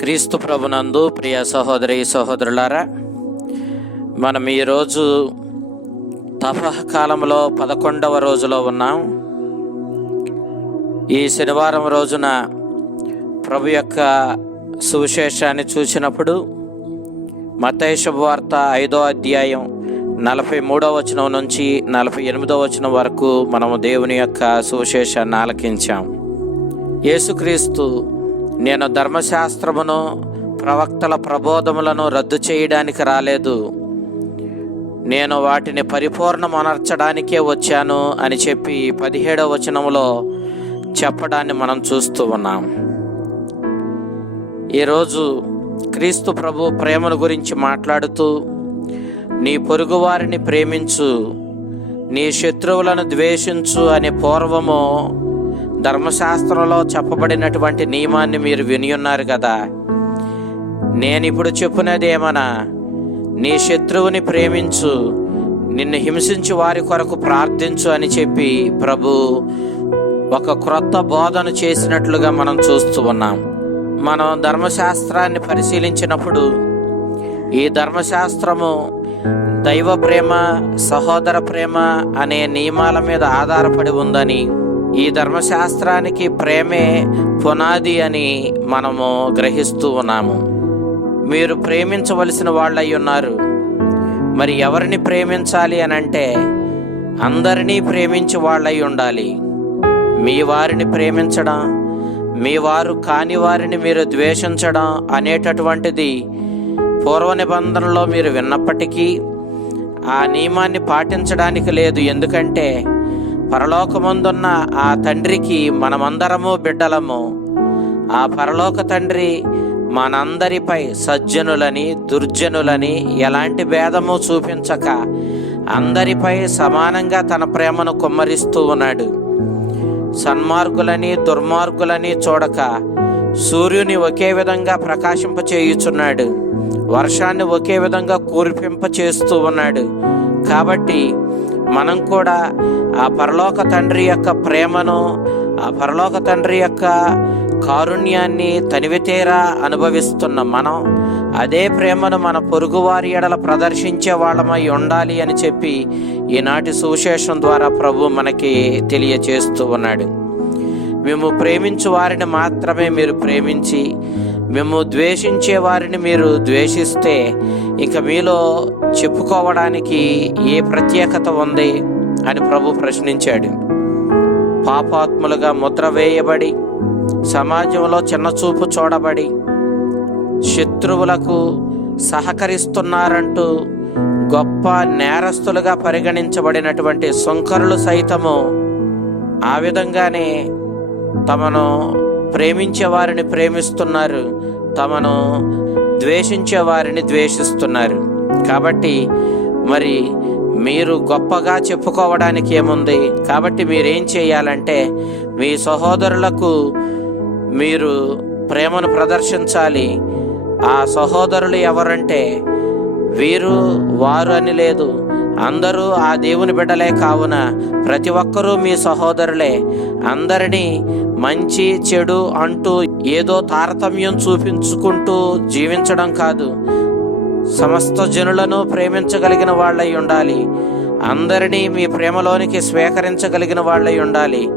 క్రీస్తు ప్రభునందు ప్రియ సహోదరి సహోదరులారా మనం ఈరోజు తఫహ కాలంలో పదకొండవ రోజులో ఉన్నాం. ఈ శనివారం రోజున ప్రభు యొక్క సువిశేషాన్ని చూసినప్పుడు మతయ ఐదో అధ్యాయం నలభై మూడో వచనం నుంచి నలభై ఎనిమిదో వచనం వరకు మనము దేవుని యొక్క సువిశేషాన్ని ఆలకించాం. యేసుక్రీస్తు నేను ధర్మశాస్త్రమును ప్రవక్తల ప్రబోధములను రద్దు చేయడానికి రాలేదు. నేను వాటిని పరిపూర్ణమనర్చడానికే వచ్చాను అని చెప్పి పదిహేడవ వచనంలో చెప్పడాన్ని మనం చూస్తూ ఉన్నాం. ఈరోజు క్రీస్తు ప్రభు ప్రేమను గురించి మాట్లాడుతూ నీ పొరుగువారిని ప్రేమించు నీ శత్రువులను ద్వేషించు అనే పూర్వము ధర్మశాస్త్రంలో చెప్పబడినటువంటి నియమాన్ని మీరు వినియున్నారు కదా. నేను ఇప్పుడు చెప్పున్నది ఏమన్నా నీ శత్రువుని ప్రేమించు నిన్ను హింసించి వారి కొరకు ప్రార్థించు అని చెప్పి ప్రభు ఒక క్రొత్త బోధన చేసినట్లుగా మనం చూస్తూ ఉన్నాం. మనం ధర్మశాస్త్రాన్ని పరిశీలించినప్పుడు ఈ ధర్మశాస్త్రము దైవ ప్రేమ సహోదర ప్రేమ అనే నియమాల మీద ఆధారపడి ఉందని ఈ ధర్మశాస్త్రానికి ప్రేమే పునాది అని మనము గ్రహిస్తూ ఉన్నాము. మీరు ప్రేమించవలసిన వాళ్ళై ఉన్నారు. మరి ఎవరిని ప్రేమించాలి అని అంటే అందరినీ ప్రేమించి వాళ్ళై ఉండాలి. మీ వారిని ప్రేమించడం మీ వారు కాని వారిని మీరు ద్వేషించడం అనేటటువంటిది పూర్వ నిబంధనలో మీరు విన్నప్పటికీ ఆ నియమాన్ని పాటించడానికి లేదు. ఎందుకంటే పరలోకమందున్న ఆ తండ్రికి మనమందరము బిడ్డలము. ఆ పరలోక తండ్రి మనందరిపై సజ్జనులని దుర్జనులని ఎలాంటి భేదము చూపించక అందరిపై సమానంగా తన ప్రేమను కుమ్మరిస్తూ ఉన్నాడు. సన్మార్గులని దుర్మార్గులని చూడక సూర్యుని ఒకే విధంగా ప్రకాశింపచేయుచున్నాడు వర్షాన్ని ఒకే విధంగా కూర్పింప చేస్తూ ఉన్నాడు. కాబట్టి మనం కూడా ఆ పరలోక తండ్రి యొక్క ప్రేమను ఆ పరలోక తండ్రి యొక్క కారుణ్యాన్ని తనివితేరా అనుభవిస్తున్న మనం అదే ప్రేమను మన పొరుగువారి ఎడల ప్రదర్శించే వాళ్ళమై ఉండాలి అని చెప్పి ఈనాటి సువిశేషం ద్వారా ప్రభు మనకి తెలియచేస్తూ ఉన్నాడు. మేము ప్రేమించు వారిని మాత్రమే మీరు ప్రేమించి మేము ద్వేషించే వారిని మీరు ద్వేషిస్తే ఇక మీలో చెప్పుకోవడానికి ఏ ప్రత్యేకత ఉంది అని ప్రభు ప్రశ్నించాడు. పాపాత్ములుగా ముద్ర వేయబడి సమాజంలో చిన్నచూపు చూడబడి శత్రువులకు సహకరిస్తున్నారంటూ గొప్ప నేరస్తులుగా పరిగణించబడినటువంటి సుంకరులు సైతము ఆ విధంగానే తమను ప్రేమించే వారిని ప్రేమిస్తున్నారు తమను ద్వేషించే వారిని ద్వేషిస్తున్నారు. కాబట్టి మరి మీరు గొప్పగా చెప్పుకోవడానికి ఏముంది? కాబట్టి మీరేం చేయాలంటే మీ సహోదరులకు మీరు ప్రేమను ప్రదర్శించాలి. ఆ సహోదరులు ఎవరంటే వీరు వారు అని లేదు. అందరూ ఆ దేవుని బిడ్డలే కావున ప్రతి ఒక్కరూ మీ సహోదరులే. అందరినీ మంచి చెడు అంటూ ఏదో తారతమ్యం చూపించుకుంటూ జీవించడం కాదు. సమస్త జనులను ప్రేమించగలిగిన వాళ్ళై ఉండాలి. అందరినీ మీ ప్రేమలోనికి స్వీకరించగలిగిన వాళ్ళై ఉండాలి.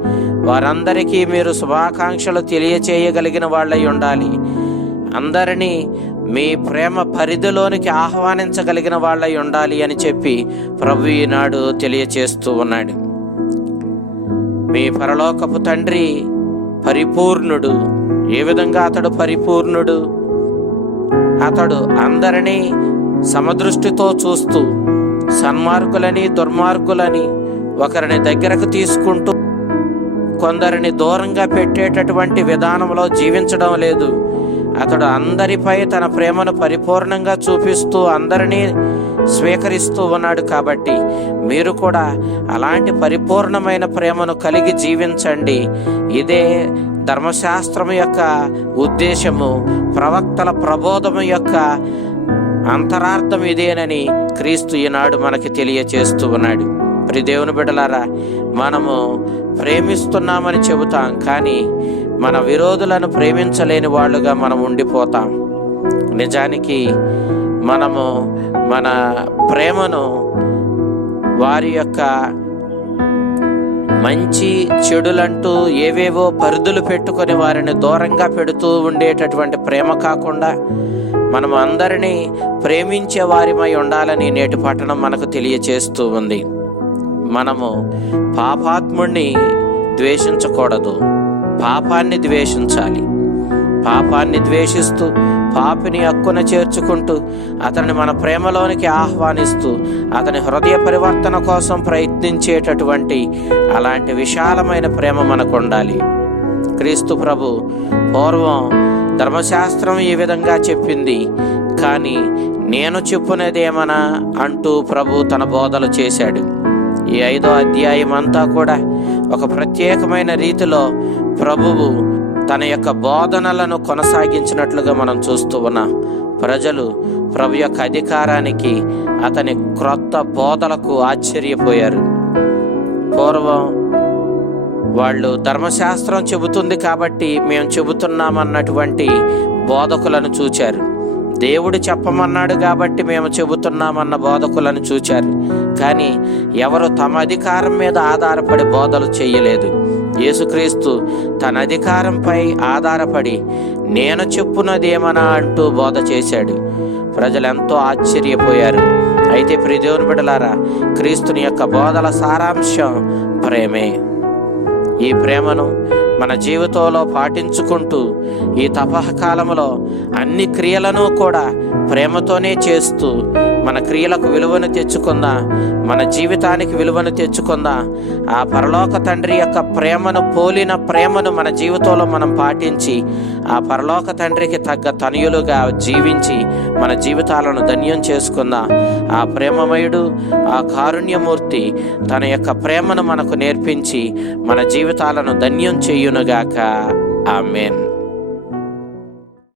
వారందరికీ మీరు శుభాకాంక్షలు తెలియచేయగలిగిన వాళ్ళై ఉండాలి. అందరినీ మీ ప్రేమ పరిధిలోనికి ఆహ్వానించగలిగిన వాళ్ళై ఉండాలి అని చెప్పి ప్రభు ఈనాడు తెలియచేస్తూ ఉన్నాడు. మీ పరలోకపు తండ్రి పరిపూర్ణుడు. ఏ విధంగా అతడు పరిపూర్ణుడు? అతడు అందరినీ సమదృష్టితో చూస్తూ సన్మార్గులని దుర్మార్గులని ఒకరిని దగ్గరకు తీసుకుంటూ కొందరిని దూరంగా పెట్టేటటువంటి విధానంలో జీవించడం లేదు. అతడు అందరిపై తన ప్రేమను పరిపూర్ణంగా చూపిస్తూ అందరినీ స్వీకరిస్తూ ఉన్నాడు కాబట్టి మీరు కూడా అలాంటి పరిపూర్ణమైన ప్రేమను కలిగి జీవించండి. ఇదే ధర్మశాస్త్రం యొక్క ఉద్దేశము ప్రవక్తల ప్రబోధము యొక్క అంతరార్థం ఇదేనని క్రీస్తు ఈనాడు మనకి తెలియచేస్తూ ఉన్నాడు. ప్రి దేవుని బిడ్డలారా మనము ప్రేమిస్తున్నామని చెబుతాం కానీ మన విరోధులను ప్రేమించలేని వాళ్ళుగా మనం ఉండిపోతాం. నిజానికి మనము మన ప్రేమను వారి యొక్క మంచి చెడులంటూ ఏవేవో పరిధులు పెట్టుకొని వారిని దూరంగా పెడుతూ ఉండేటటువంటి ప్రేమ కాకుండా మనం అందరినీ ప్రేమించే వారిమై ఉండాలని నేటి పట్టణం మనకు తెలియచేస్తూ ఉంది. మనము పాపాత్ముణ్ణి ద్వేషించకూడదు. పాపాన్ని ద్వేషించాలి. పాపాన్ని ద్వేషిస్తూ పాపిని హక్కున చేర్చుకుంటూ అతన్ని మన ప్రేమలోనికి ఆహ్వానిస్తూ అతని హృదయ పరివర్తన కోసం ప్రయత్నించేటటువంటి అలాంటి విశాలమైన ప్రేమ మనకు ఉండాలి క్రీస్తు ప్రభు పూర్వం ధర్మశాస్త్రం ఈ విధంగా చెప్పింది కానీ నేను చెప్పునేదేమనా అంటూ ప్రభు తన బోధలు చేశాడు. ఈ ఐదో అధ్యాయం అంతా కూడా ఒక ప్రత్యేకమైన రీతిలో ప్రభువు తన యొక్క బోధనలను కొనసాగించినట్లుగా మనం చూస్తూ ఉన్నాం. ప్రజలు ప్రభు యొక్క అధికారానికి అతని క్రొత్త బోధలకు ఆశ్చర్యపోయారు. పూర్వం వాళ్ళు ధర్మశాస్త్రం చెబుతుంది కాబట్టి మేము చెబుతున్నామన్నటువంటి బోధకులను చూచారు. దేవుడు చెప్పమన్నాడు కాబట్టి మేము చెబుతున్నామన్న బోధకులను చూచారు. కానీ ఎవరు తమ అధికారం మీద ఆధారపడి బోధలు చేయలేదు. యేసుక్రీస్తు తన అధికారంపై ఆధారపడి నేను చెప్పున్నదేమనా అంటూ బోధ చేశాడు. ప్రజలు ఎంతో ఆశ్చర్యపోయారు. అయితే ప్రిదేవుని బిడలారా క్రీస్తుని యొక్క బోధల సారాంశం ప్రేమే. ఈ ప్రేమను మన జీవితంలో పాటించుకుంటూ ఈ తపహ కాలంలో అన్ని క్రియలను కూడా ప్రేమతోనే చేస్తూ మన క్రియలకు విలువను తెచ్చుకుందా మన జీవితానికి విలువను తెచ్చుకుందా ఆ పరలోక తండ్రి యొక్క ప్రేమను పోలిన ప్రేమను మన జీవితంలో మనం పాటించి ఆ పరలోక తండ్రికి తగ్గ తనయులుగా జీవించి మన జీవితాలను ధన్యం చేసుకున్న ఆ ప్రేమమయుడు ఆ కారుణ్యమూర్తి తన యొక్క ప్రేమను మనకు నేర్పించి మన జీవితాలను ధన్యం చేయునుగాక. ఆమెన్.